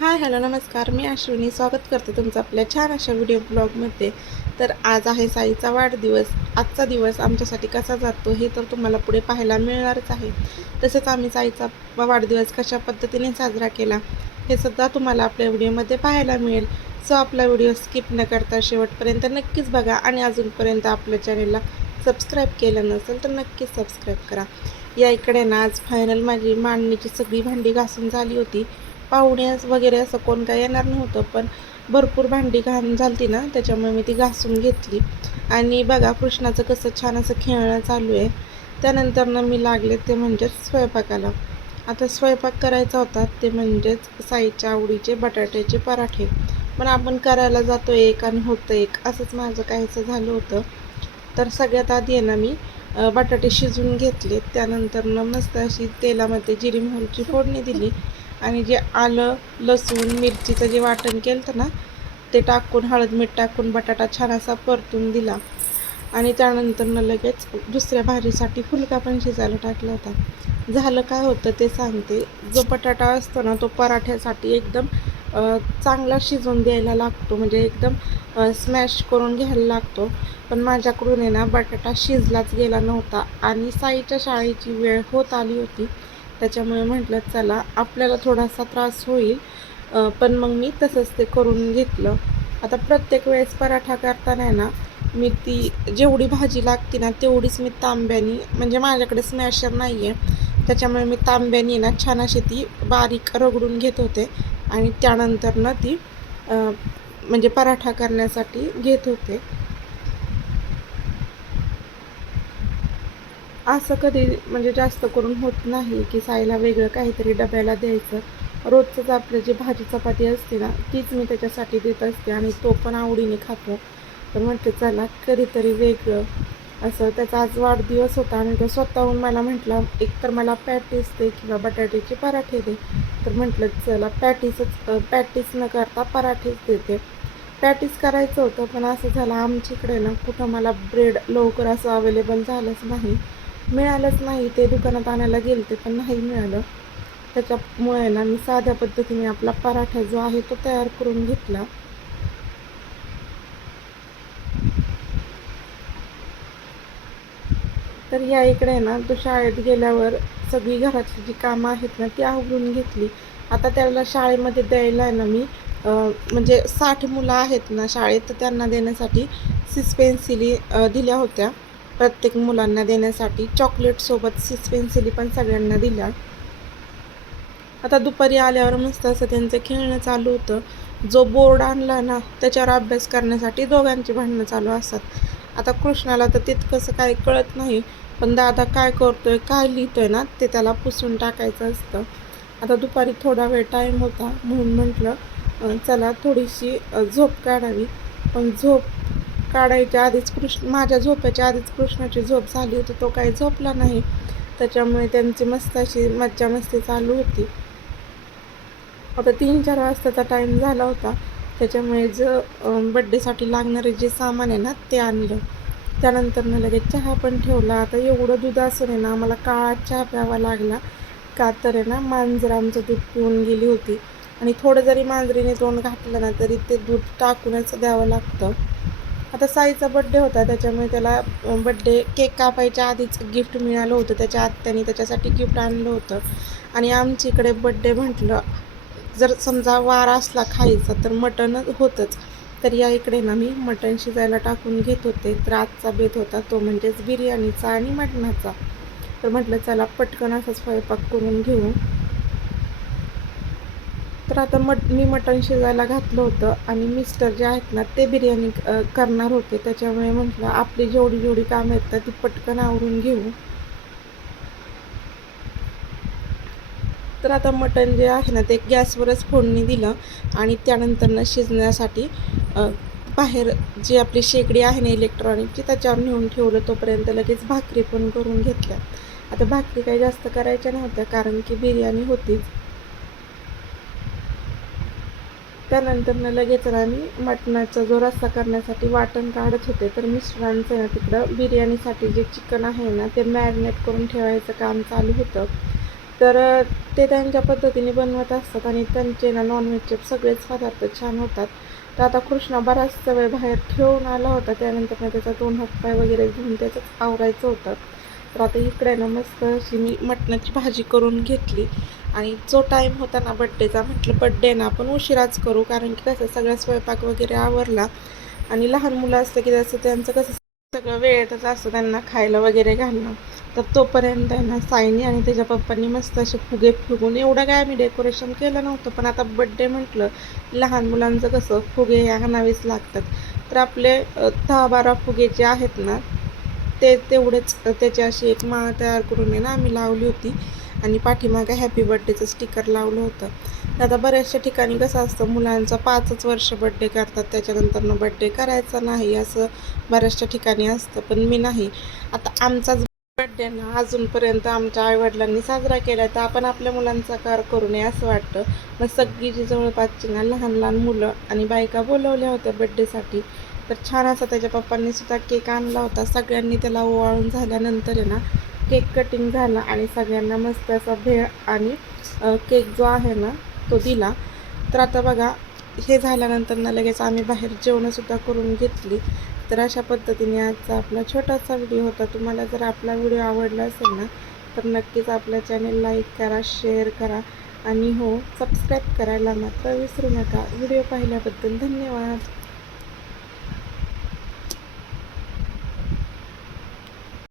Hi hello नमस्कार. मी अश्विनी स्वागत करते तुमचं आपल्या छान अशा व्हिडिओ ब्लॉगमध्ये. तर आज आहे साईचा वाढदिवस. आजचा दिवस आमच्यासाठी कसा जातो हे तर तुम्हाला पुढे पाहायला मिळणारच आहे. तसेच आम्ही साईचा वाढदिवस कशा पद्धतीने साजरा केला हे सुद्धा तुम्हाला आपल्या व्हिडिओमध्ये पाहायला मिळेल. सो आपला व्हिडिओ स्किप न करता शेवटपर्यंत नक्कीच बघा आणि अजूनपर्यंत आपल्या चॅनेलला सबस्क्राईब केलं नसेल तर नक्कीच सबस्क्राईब करा. या इकडे ना आज फायनल माझी मांडणीची सगळी भांडी घासून झाली होती. पाहुणे वगैरे असं कोण काय येणार नव्हतं, पण भरपूर भांडी घाण झाली ना, त्याच्यामुळे मी ती घासून घेतली. आणि बघा कृष्णाचं कसं छान असं खेळणं चालू आहे. त्यानंतरनं मी लागले ते म्हणजेच स्वयंपाकाला. आता स्वयंपाक करायचा होता ते म्हणजेच साईच्या आवडीचे बटाट्याचे पराठे. पण आपण करायला जातो एक आणि होतं एक, असंच माझं काहीसं झालं होतं. तर सगळ्यात आधी आहे ना मी बटाटे शिजवून घेतले. त्यानंतरनं मस्त अशी तेलामध्ये जिरी मोहरीची फोडणी दिली आणि जे आलं लसूण मिरचीचं जे वाटण केलं होतं ना ते टाकून हळद मीठ टाकून बटाटा छान असा परतून दिला. आणि त्यानंतरनं लगेच दुसऱ्या भाजीसाठी फुलका पण शिजायला टाकला होता. झालं काय होतं ते सांगते. जो बटाटा असतो ना तो पराठ्यासाठी एकदम चांगला शिजवून द्यायला लागतो, म्हणजे एकदम स्मॅश करून घ्यायला लागतो. पण माझ्याकडून आहे ना बटाटा शिजलाच गेला नव्हता आणि साईच्या शाळेची वेळ होत आली होती. त्याच्यामुळे म्हटलं चला आपल्याला थोडासा त्रास होईल, पण मग मी तसंच ते करून घेतलं. आता प्रत्येक वेळेस पराठा करताना आहे ना मी ती जेवढी भाजी लागते ना तेवढीच मी तांब्यानी, म्हणजे माझ्याकडे स्मॅशर नाही आहे त्याच्यामुळे मी तांब्यानी ना छान अशी ती बारीक रगडून घेत होते आणि त्यानंतरनं ती म्हणजे पराठा करण्यासाठी घेत होते. असं कधी म्हणजे जास्त करून होत नाही की साईला वेगळं काहीतरी डब्याला द्यायचं. रोजचंच आपलं जे भाजी चपाती असते ना तीच मी त्याच्यासाठी देत असते आणि तो पण आवडीने खातो. तर म्हटलं चला कधीतरी वेगळं असं. त्याचा आज वाढदिवस होता आणि तो स्वतःहून मला म्हटला एकतर मला पॅटीस दे किंवा बटाट्याचे पराठे दे. तर म्हटलं चला पॅटीस न करता पराठेच देते. पॅटीस करायचं होतं पण असं झालं आमच्याकडे ना कुठं मला ब्रेड लवकर असं अवेलेबल झालंच नाही, मिळालंच नाही. ते दुकानात आणायला गेले ते पण नाही मिळालं. त्याच्यामुळे ना मी साध्या पद्धतीने आपला पराठा जो आहे तो तयार करून घेतला. तर या इकडे ना तो शाळेत गेल्यावर सगळी घरातली जी कामं आहेत ना ती आवरून घेतली. आता त्याला शाळेमध्ये द्यायला आहे ना मी म्हणजे 60 मुलं आहेत ना शाळेत, तर त्यांना देण्यासाठी 6 पेन्सिली दिल्या होत्या प्रत्येक मुलांना देण्यासाठी. चॉकलेटसोबत 6 पेन्सिली पण सगळ्यांना दिल्या. आता दुपारी आल्यावर मस्त असं त्यांचं खेळणं चालू होतं. जो बोर्ड आणला ना त्याच्यावर अभ्यास करण्यासाठी दोघांची भांडणं चालू असतात. आता कृष्णाला तर तितकंसं काही कळत नाही, पण दादा काय करतोय काय लिहितोय ना ते त्याला पुसून टाकायचं असतं. आता दुपारी थोडा वेळ टाईम होता म्हणून म्हटलं चला थोडीशी झोप काढावी. पण झोप काढायच्या आधीच माझ्या झोपायच्या आधीच कृष्णाची झोप झाली होती. तो काही झोपला नाही, त्याच्यामुळे त्यांची मस्त अशी मज्जा मस्ती चालू होती. आता 3-4 वाजताचा टाईम झाला होता, त्याच्यामुळे बड्डेसाठी लागणारे जे सामान आहे ना ते आणलं. त्यानंतरनं लगेच चहा पण ठेवला. आता एवढं दूध असून आहे ना आम्हाला काळा चहा प्यावा लागला, का तर आहे ना मांजर आमचं दूध पिऊन गेली होती आणि थोडं जरी मांजरीने तोंड घातलं ना तरी ते दूध टाकूनच द्यावं लागतं. आता साईचा बड्डे होता त्याच्यामुळे त्याला बड्डे केक कापायच्या आधीच गिफ्ट मिळालं होतं. त्याच्या आत्याने त्याच्यासाठी गिफ्ट आणलं होतं. आणि आमच्या इकडे बड्डे म्हटलं जर समजा वार असला खायचा तर मटण होतंच. तर या इकडे ना मी मटण शिजायला टाकून घेत होते. तर आजचा बेत होता तो म्हणजेच बिर्याणीचा आणि मटणाचा. तर म्हटलं चला पटकन असा स्वयंपाक करून घेऊ. तर आता मी मटण शिजायला घातलं होतं आणि मिस्टर जे आहेत ना ते बिर्याणी करणार होते. त्याच्यामुळे म्हटलं आपली जेवढी जेवढी कामं आहेत ना ती पटकन आवरून घेऊ. तर आता मटण जे आहे ना ते गॅसवरच फोडणी दिलं आणि त्यानंतरनं शिजण्यासाठी बाहेर जी आपली शेगडी आहे ना इलेक्ट्रॉनिकची त्याच्यावर नेऊन ठेवलं. तोपर्यंत लगेच भाकरी पण करून घेतल्या. आता भाकरी काही जास्त करायच्या नव्हत्या कारण की बिर्याणी होतीच. त्यानंतरनं लगेच आम्ही मटणाचा जो रस्सा करण्यासाठी वाटण काढत होते. तर मिस्टरांचं तिकडं बिर्याणीसाठी जे चिकन आहे ना ते मॅरिनेट करून ठेवायचं काम चालू होतं. तर ते त्यांच्या पद्धतीने बनवत असतात आणि त्यांचे ना नॉनव्हेजचे सगळेच पदार्थ छान होतात. तर आता कृष्णा बराचसा वेळ बाहेर खेळून आला होता, त्यानंतर ना त्याचा 2 हातपाय वगैरे धुवून त्याचंच आवरायचं होतं. तर आता इकडे ना मस्त अशी मी मटणाची भाजी करून घेतली आणि जो टाईम होता ना बड्डेचा, म्हटलं बड्डे ना आपण उशिराच करू, कारण की कसं सगळा स्वयंपाक वगैरे आवरला आणि लहान मुलं असलं की तसं त्यांचं कसं सगळं वेळेतच असतं त्यांना खायला वगैरे घालणं. तर तोपर्यंत आहे ना साईनी आणि त्याच्या पप्पांनी मस्त असे फुगे फुगून, एवढं काय आम्ही डेकोरेशन केलं नव्हतं, पण आता बड्डे म्हटलं लहान मुलांचं कसं फुगे आणावेच लागतात. तर आपले 10-12 फुगे जे आहेत ना ते तेवढेच त्याची अशी एक माळ तयार करून आहे ना आम्ही लावली होती आणि पाठीमागे हॅपी बर्थडेचं स्टिकर लावलं होतं. आता बऱ्याचशा ठिकाणी कसं असतं, मुलांचा 5च वर्ष बड्डे करतात, त्याच्यानंतरनं बड्डे करायचा नाही असं बऱ्याचशा ठिकाणी असतं, पण मी नाही. आता आमचाच बड्डे ना अजूनपर्यंत आमच्या आईवडिलांनी साजरा केला, तर आपण आपल्या मुलांचा करू नये असं वाटतं. मग सगळी जी जवळपासची ना लहान लहान मुलं आणि बायका बोलवल्या होत्या बड्डेसाठी. तर छान असा त्याच्या पप्पांनी सुद्धा केक आणला होता. सगळ्यांनी त्याला ओवाळून झाल्यानंतर आहे ना केक कटिंग झाला आणि सगळ्यांना मस्त असा भेळ आणि केक जो आहे ना तो दिला. तर आता बघा, हे झाल्यानंतर ना लगेच आम्ही बाहेर जेवणंसुद्धा करून घेतली. तर अशा पद्धतीने आजचा आपला छोटासा व्हिडिओ होता. तुम्हाला जर आपला व्हिडिओ आवडला असेल ना तर नक्कीच आपल्या चॅनेल लाईक करा, शेअर करा आणि हो सबस्क्राईब करायला मात्र विसरू नका. व्हिडिओ पाहिल्याबद्दल धन्यवाद.